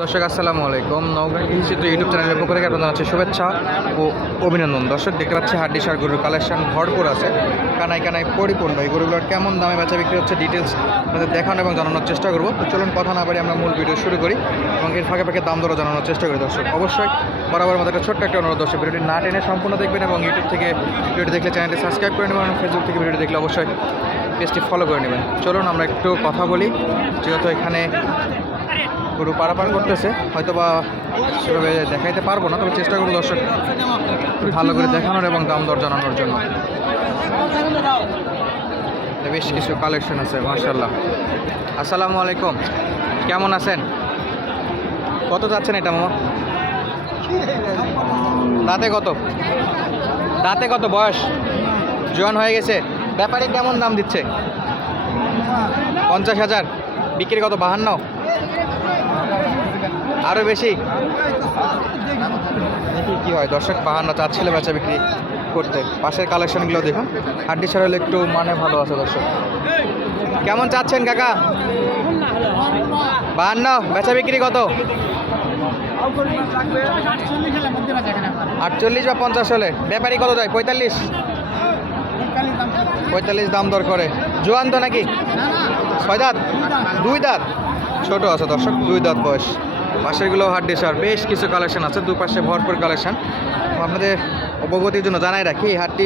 দর্শক, আসসালামু আলাইকুম। নওগাঁ কৃষিচিত্র ইউটিউব চ্যানেলের পক্ষ থেকে আপনাদের হচ্ছে শুভেচ্ছা ও অভিনন্দন। দর্শক, দেখতে পাচ্ছি হাড্ডি সার গরুর কালেকশন ভরপুর আছে। কানায় কানায় পরিপূর্ণ। এই গরুগুলোর কেমন দামে বেচা বিক্রি হচ্ছে ডিটেলস আপনাদের দেখানো এবং জানানোর চেষ্টা করব। তো চলুন, কথা না পারি আমরা মূল ভিডিও শুরু করি এবং এর ফাঁকে ফাঁকে দাম দরও জানানোর চেষ্টা করি দর্শক। অবশ্যই বরাবর মতো একটা ছোট্ট একটা অনুরোধ দর্শক, ভিডিওটি না টেনে সম্পূর্ণ দেখবেন এবং ইউটিউব থেকে ভিডিওটি দেখলে চ্যানেলটি সাবস্ক্রাইব করে নেবেন এবং ফেসবুক থেকে ভিডিওটি দেখলে অবশ্যই পেজটি ফলো করে নেবেন। চলুন, আমরা একটু কথা বলি। যেহেতু এখানে গরু পারাপার করতেছে হয়তো বা সেভাবে দেখাইতে পারব না, তবে চেষ্টা করব দর্শক ভালো করে দেখানোর এবং দাম দর জানানোর জন্য। বেশ কিছু কালেকশন আছে মার্শাল্লাহ আসসালামু আলাইকুম। কেমন আছেন? কত যাচ্ছেন এটা, মামা? দাঁতে কত? দাঁতে কত বয়স? জোয়ান হয়ে গেছে। ব্যাপারে কেমন দাম দিচ্ছে? পঞ্চাশ হাজার। বিক্রি কত? বাহান্ন? আরও বেশি? দেখি কি হয়, দর্শক বাহান্ন চাচ্ছিল বেচা বিক্রি করতে। পাশের কালেকশনগুলো দেখুন। হাড্ডি হলে একটু মানে ভালো আছে দর্শক। কেমন চাচ্ছেন কাকা? বাহান্ন, বেচা বিক্রি কত? আটচল্লিশ বা পঞ্চাশ হলে? ব্যাপারী কত যায়? পঁয়তাল্লিশ? পঁয়তাল্লিশ দাম দর করে। জোয়ান তো নাকি? ছয় দাঁত? দুই দাঁত? ছোট আছে দর্শক, দুই দাঁত বয়স। পাশেরগুলো হাড্ডি সার বেশ কিছু কালেকশন আছে, দুপাশে ভরপুর কালেকশন। আপনাদের অবগতির জন্য জানাই রাখি, এই হাটটি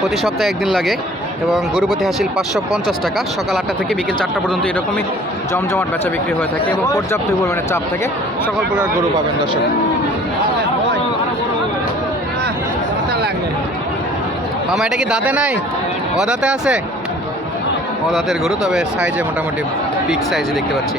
প্রতি সপ্তাহে একদিন লাগে এবং গরুপতি হাসিল পাঁচশো পঞ্চাশ টাকা। সকাল আটটা থেকে বিকেল চারটা পর্যন্ত এরকমই জমজমাট বেচা বিক্রি হয়ে থাকে এবং পর্যাপ্ত পরিমাণে চাপ থাকে। সকল প্রকার গরু পাবেন দর্শক। মামা, এটা কি দাঁতে নাই? ও দাঁতে আছে? ও দাঁতের গরু, তবে সাইজে মোটামুটি বিগ সাইজে দেখতে পাচ্ছি।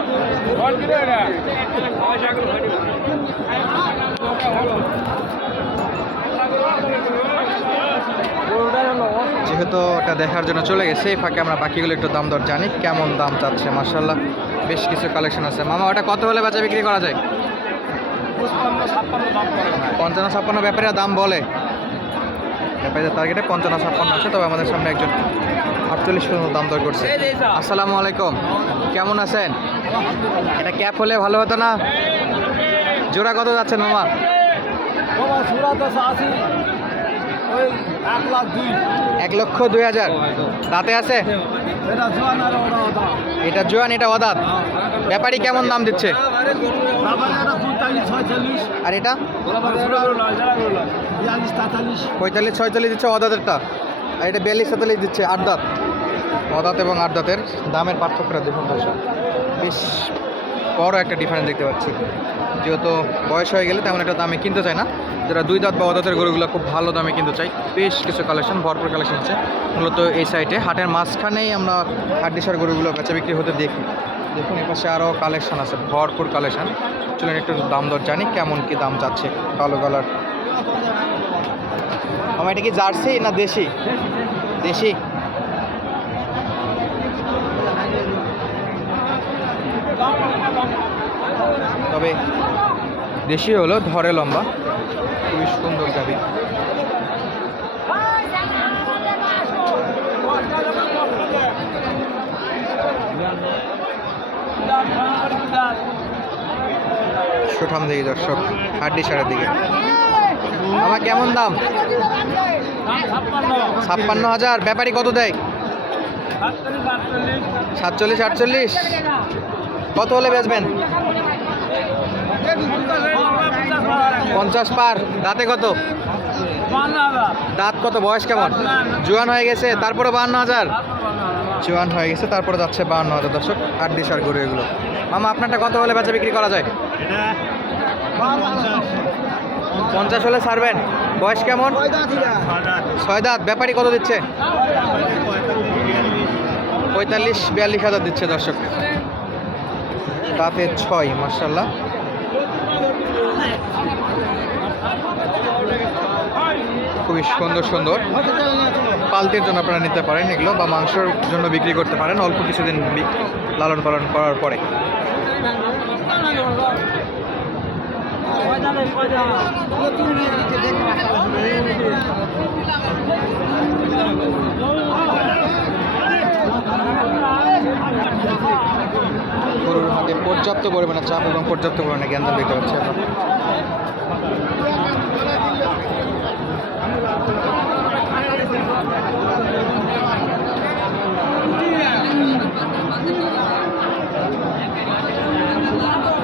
যেহেতু ওটা দেখার জন্য চলে গেছে, এই ফাঁকে আমরা বাকিগুলো একটু দাম দর জানি, কেমন দাম চাচ্ছে মার্শাল্লাহ বেশ কিছু কালেকশন আছে। মামা, ওটা কত হলে বেচা বিক্রি করা যায়? পঞ্চান্ন ছাপ্পান্ন ব্যাপারে দাম বলে। ব্যাপারীদের টার্গেটে পঞ্চান্ন ছাপ্পান্ন আছে, তবে আমাদের সামনে একজন আটচল্লিশ পর্যন্ত দাম দর করছে। আসসালামু আলাইকুম, কেমন আছেন? এটা ক্যাপ হলে ভালো হতো না। জোড়া কত যাচ্ছে মামা? এক লক্ষ দুই হাজার। দাঁতে আছে? এটা জোয়ান এটা অদাত ব্যাপারী কেমন দাম দিচ্ছে? আর এটা? পঁয়তাল্লিশ ছয়চল্লিশ দিচ্ছে অদাতেরটা আর এটা বিয়াল্লিশ সাতাল্লিশ দিচ্ছে আট দাঁত। অদাত এবং আট দাঁতের দামের পার্থক্যটা দেখুন দর্শক। বেশ বড় একটা ডিফারেন্স দেখতে পাচ্ছি। যেহেতু বয়স হয়ে গেলে তেমন একটা দামে কিনতে চায় না। যারা দুই দাঁত বা অদাতের গরুগুলো খুব ভালো দামে কিনতে চাই বেশ কিছু কালেকশন ভরপুর কালেকশন আছে। মূলত এই সাইটে হাটের মাঝখানেই আমরা হাড্ডিসার গরুগুলো বেচা বিক্রি হতে দেখি। দেখুন এ পাশে আরও কালেকশন আছে, ভরপুর কালেকশন চলুন একটু দাম দর জানি, কেমন কি দাম চাচ্ছে কালো কালার আমার এটা কি জার্সি না দেশি? দেশি। তবে দেশি হলো, ধরে লম্বা। খুবই সুন্দর গাড়ি। সুঠাম দিকে দর্শক, হাড্ডি সারের দিকে। আমার কেমন দাম? ছাপ্পান্ন হাজার। ব্যাপারী কত দেয়? সাতচল্লিশ, আটচল্লিশ। কত হলে বেচবেন? পঞ্চাশ পার। দাঁতে কত? দাঁত কত? বয়স কেমন? জোয়ান হয়ে গেছে, তারপরে বাহান্ন হাজার? জোয়ান হয়ে গেছে, তারপরে যাচ্ছে বাহান্ন হাজার দর্শক দিশার গরু এগুলো। মামা, আপনারটা কত হলে বেচা বিক্রি করা যায়? পঞ্চাশ হলে ছাড়বেন। বয়স কেমন? ছয় দাঁত। ব্যাপারী কত দিচ্ছে? পঁয়তাল্লিশ, বিয়াল্লিশ হাজার দিচ্ছে দর্শক। তাতে ছয় মার্শাল্লাহ সুন্দর সুন্দর। পালতির জন্য আপনারা নিতে পারেন এগুলো বা মাংসের জন্য বিক্রি করতে পারেন, অল্প কিছুদিন লালন পালন করার পরে। গরুর পর্যাপ্ত পরিমাণে চাপ এবং পর্যাপ্ত পরিমাণে জ্ঞান দেখতে পাচ্ছি আমরা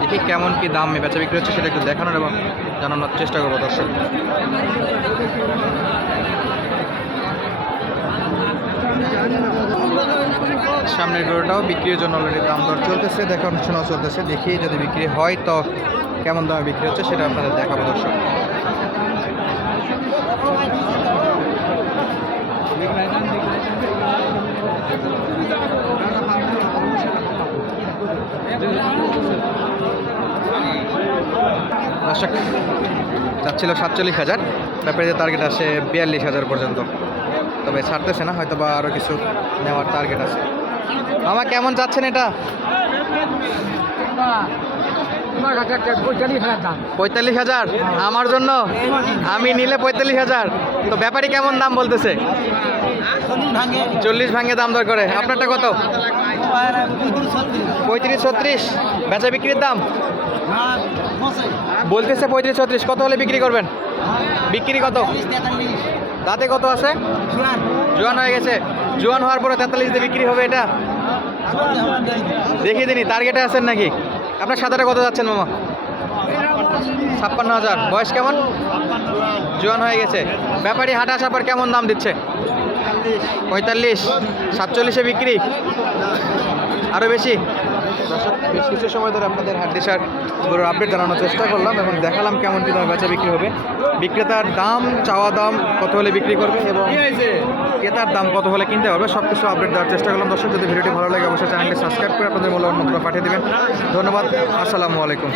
দেখি কেমন কি দাম বেচা বিক্রি হচ্ছে সেটা একটু দেখানোর এবং জানানোর চেষ্টা করব, দর্শক। সামনের গরুটাও বিক্রির জন্য অলরেডি দাম দর চলতেছে। দেখাশোনা চলতেছে। দেখি যদি বিক্রি হয় তো কেমন দামে বিক্রি হচ্ছে সেটা আপনাদের দেখাবো, দর্শক। দর্শক সাতচল্লিশ হাজার। তারপরে যে টার্গেট আসে বিয়াল্লিশ হাজার পর্যন্ত। তবে ছাড়তেছে না, হয়তো বা আরও কিছু নেওয়ার টার্গেট আছে। মামা, কেমন যাচ্ছেন এটা? পঁয়তাল্লিশ হাজার। আমার জন্য? আমি নিলে পঁয়তাল্লিশ হাজার। তো ব্যাপারী কেমন দাম বলতেছে? চল্লিশ ভাঙে। দাম দর করে। আপনারটা কত? পঁয়ত্রিশ ছত্রিশ। বেচা বিক্রির দাম? বলতেছে পঁয়ত্রিশ ছত্রিশ। কত হলে বিক্রি করবেন? বিক্রি কত? তাতে কত আছে? জোয়ান হয়ে গেছে। জোয়ান হওয়ার পরে তেতাল্লিশ দিয়ে বিক্রি হবে এটা? দেখিয়ে দিনই। টার্গেটে আছেন নাকি? আপনার সাদাটা কত যাচ্ছেন, মামা? ছাপ্পান্ন হাজার। বয়স কেমন? জোয়ান হয়ে গেছে। ব্যাপারী হাট আসার পর কেমন দাম দিচ্ছে? পঁয়তাল্লিশ। সাতচল্লিশে বিক্রি। আরও বেশি। বেশ কিছু সময় ধরে আপনাদের হাড্ডিসার গরুর আপডেট জানানোর চেষ্টা করলাম এবং দেখালাম কেমন কী দামে বেচা বিক্রি হবে। বিক্রেতার দাম, চাওয়া দাম কত হলে বিক্রি করবে এবং ক্রেতার দাম কত হলে কিনতে পারবে সব কিছু আপডেট দেওয়ার চেষ্টা করলাম। দর্শক, যদি ভিডিওটি ভালো লাগে, অবশ্যই চ্যানেলটি সাবস্ক্রাইব করে আপনাদের মন্তব্য পাঠিয়ে দেবেন। ধন্যবাদ। আসসালামু আলাইকুম।